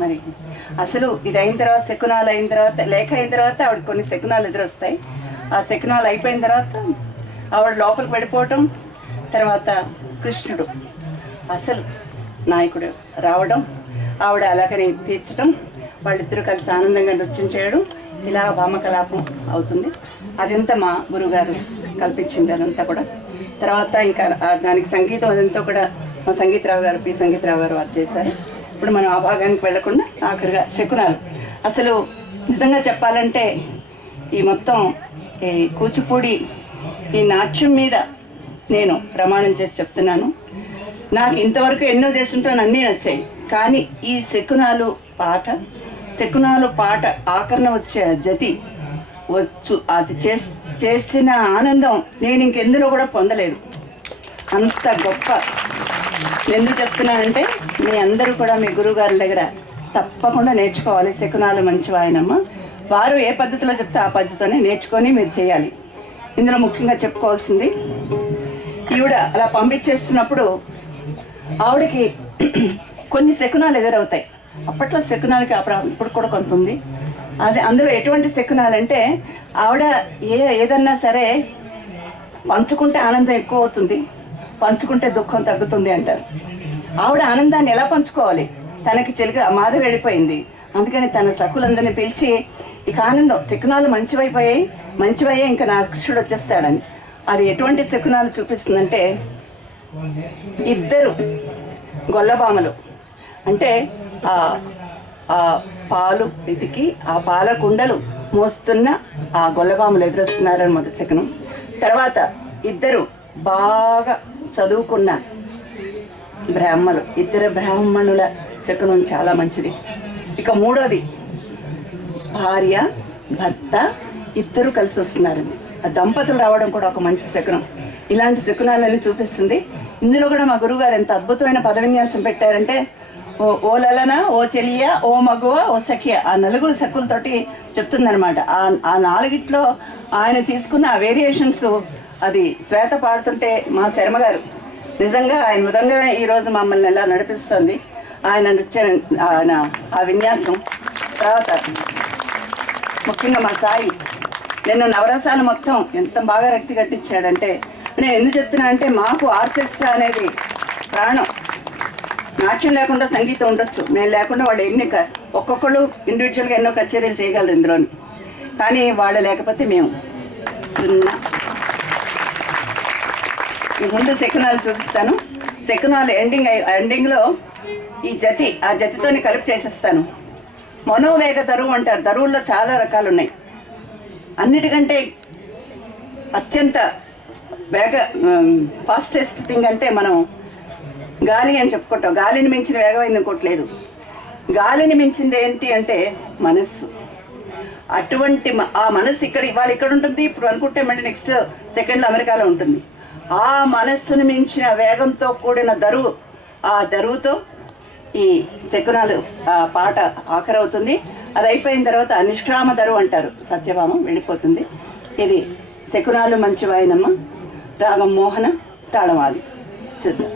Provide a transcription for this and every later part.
మరి అసలు ఇది అయిన తర్వాత శకునాలు అయిన తర్వాత లేఖ అయిన తర్వాత ఆవిడ కొన్ని శకునాలు ఎదురొస్తాయి. ఆ శకునాలు అయిపోయిన తర్వాత ఆవిడ లోపలికి వెళ్ళిపోవటం, తర్వాత కృష్ణుడు అసలు నాయకుడు రావడం, ఆవిడ అలాగని తీర్చడం, వాళ్ళిద్దరూ కలిసి ఆనందంగా నృత్యం చేయడం, ఇలా భామకలాపం అవుతుంది. అదంతా మా గురువుగారు కల్పించింది అదంతా కూడా. తర్వాత ఇంకా దానికి సంగీతం అదంతా కూడా మా సంగీతరావు గారు, పి సంగీతరావు గారు వారు చేశారు. ఇప్పుడు మనం ఆ భాగానికి వెళ్లకుండా ఆఖరిగా శకునాలు. అసలు నిజంగా చెప్పాలంటే ఈ మొత్తం ఈ కూచిపూడి ఈ నాట్యం మీద నేను ప్రమాణం చేసి చెప్తున్నాను. నాకు ఇంతవరకు ఎన్నో చేస్తుంటాను, అన్నీ నచ్చాయి. కానీ ఈ శకునాలు పాట ఆకరణ వచ్చే జతి వచ్చు, అది చేసిన ఆనందం నేను ఇంకెందులో కూడా పొందలేదు. అంత గొప్ప. ఎందుకు చెప్తున్నానంటే మీ అందరూ కూడా మీ గురువుగారి దగ్గర తప్పకుండా నేర్చుకోవాలి. శకునాలు మంచివాయనమ్మ, వారు ఏ పద్ధతిలో చెప్తే ఆ పద్ధతితోనే నేర్చుకొని మీరు చేయాలి. ఇందులో ముఖ్యంగా చెప్పుకోవాల్సింది, ఈవిడ అలా పంపించేస్తున్నప్పుడు ఆవిడకి కొన్ని శకునాలు ఎదురవుతాయి. అప్పట్లో శకునాలకి ఇప్పుడు కూడా కొంత ఉంది. అది అందులో ఎటువంటి శకునాలు అంటే, ఆవిడ ఏదన్నా సరే పంచుకుంటే ఆనందం ఎక్కువ అవుతుంది, పంచుకుంటే దుఃఖం తగ్గుతుంది అంటారు. ఆవిడ ఆనందాన్ని ఎలా పంచుకోవాలి? తనకి చెలిగా మాధవి వెళ్ళిపోయింది, అందుకని తన సఖులందరినీ పిలిచి ఇక ఆనందం శకునాలు మంచివయ్యాయి ఇంకా నా కృష్ణుడు వచ్చేస్తాడని. అది ఎటువంటి శకునాలు చూపిస్తుందంటే, ఇద్దరు గొల్లబామలు అంటే ఆ పాలు వెతికి ఆ పాల కుండలు మోస్తున్న ఆ గొల్లబామలు ఎదురొస్తున్నారని మొదటి శకునం. తర్వాత ఇద్దరు బాగా చదువుకున్న ఇద్దరు బ్రాహ్మణుల శకునం చాలా మంచిది. ఇక మూడోది భార్య భర్త ఇద్దరు కలిసి వస్తున్నారని, ఆ దంపతులు రావడం కూడా ఒక మంచి శకునం. ఇలాంటి శకునాలని చూపిస్తుంది. ఇందులో కూడా మా గురువుగారు ఎంత అద్భుతమైన పదవిన్యాసం పెట్టారంటే, ఓ లలన, ఓ చెలియ, ఓ మగువ, ఓ సఖియ, ఆ నలుగురు సఖులతోటి చెప్తుందనమాట. ఆ నాలుగిట్లో ఆయన తీసుకున్న ఆ వేరియేషన్స్, అది శ్వేత పాడుతుంటే మా శర్మ గారు నిజంగా ఆయన విధంగా ఈరోజు మమ్మల్ని ఎలా నడిపిస్తుంది ఆయన నృత్యం, ఆయన ఆ విన్యాసం. తర్వాత ముఖ్యంగా మా సాయి నిన్న నవరసాలు మొత్తం ఎంత బాగా రక్తి కట్టించాడంటే, నేను ఎందుకు చెప్తున్నా అంటే, మాకు ఆర్కెస్ట్రా అనేది ప్రాణం. నాట్యం లేకుండా సంగీతం ఉండొచ్చు, మేము లేకుండా వాళ్ళు ఒక్కొక్కళ్ళు ఇండివిజువల్గా ఎన్నో కచేరీలు చేయగలరు ఇందులోని, కానీ వాళ్ళు లేకపోతే మేము సున్నా. ఈ ముందు శకునాలు చూపిస్తాను. శకునాలు ఎండింగ్లో ఆ జతితోని కలిపి చేసేస్తాను. మనోవేగ దరువు అంటారు. దరువుల్లో చాలా రకాలు ఉన్నాయి. అన్నిటికంటే అత్యంత ఫాస్టెస్ట్ థింగ్ అంటే మనం గాలి అని చెప్పుకుంటాం. గాలిని మించిన వేగమైంది ఇంకోట్లేదు. గాలిని మించింది ఏంటి అంటే మనస్సు. అటువంటి ఆ మనస్సు ఇవాళ ఇక్కడ ఉంటుంది, ఇప్పుడు అనుకుంటే మళ్ళీ నెక్స్ట్ సెకండ్లో అమెరికాలో ఉంటుంది. ఆ మనస్సును మించిన వేగంతో కూడిన దరువు, ఆ దరువుతో ఈ శకునాలు పాట ఆఖరవుతుంది. అది అయిపోయిన తర్వాత నిష్క్రామ దరువు అంటారు. సత్యభామ వెళ్ళిపోతుంది. ఇది శకునాలు మంచివాయనమ్మ, రాగం మోహన, తాళమాలి. చూద్దాం.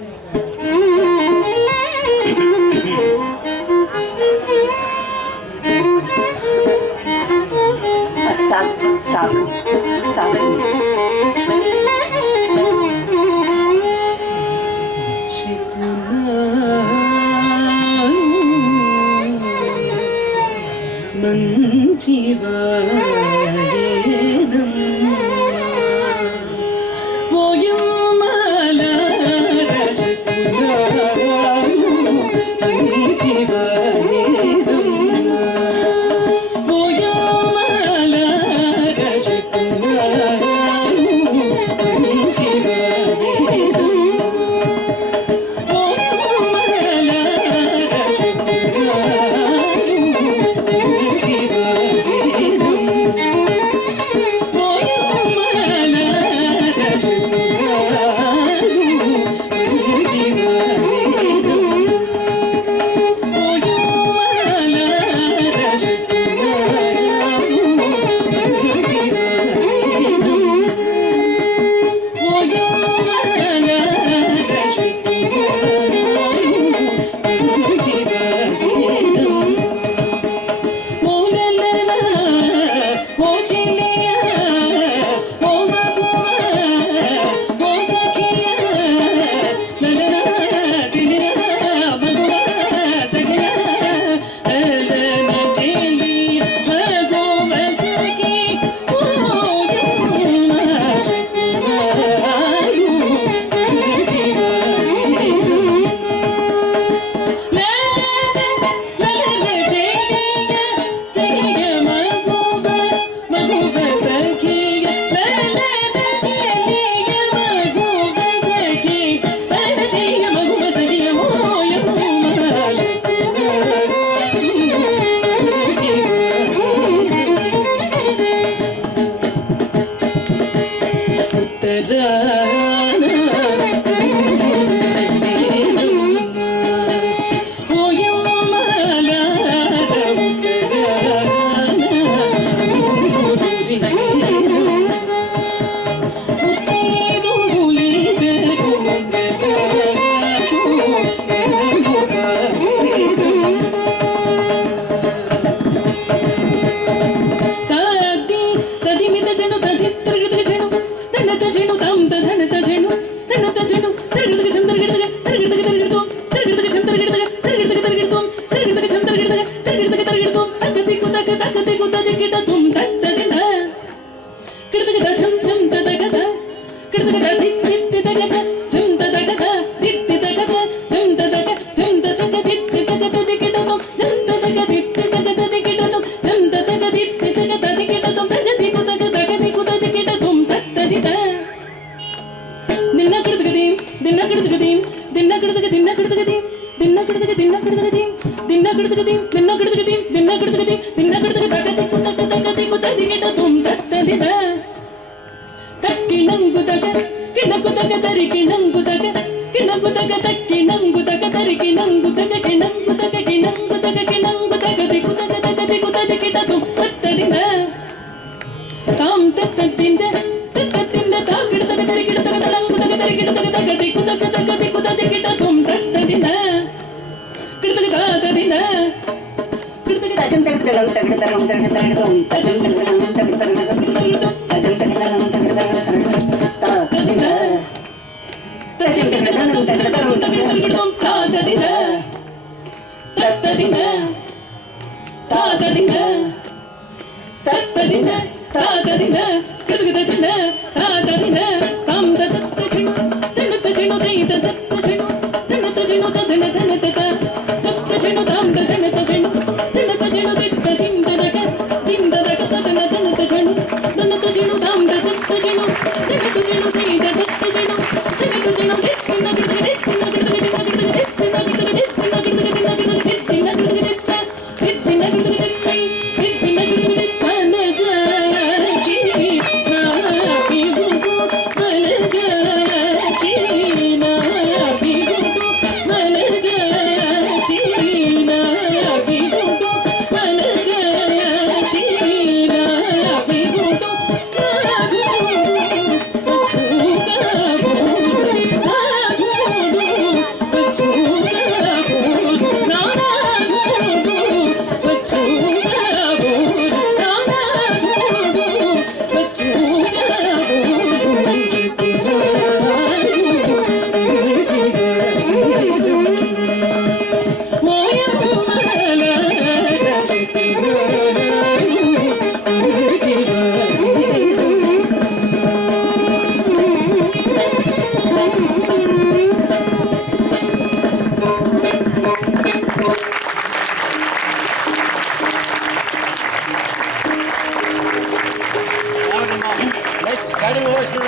Next, standing ovation.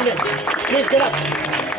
Please get up.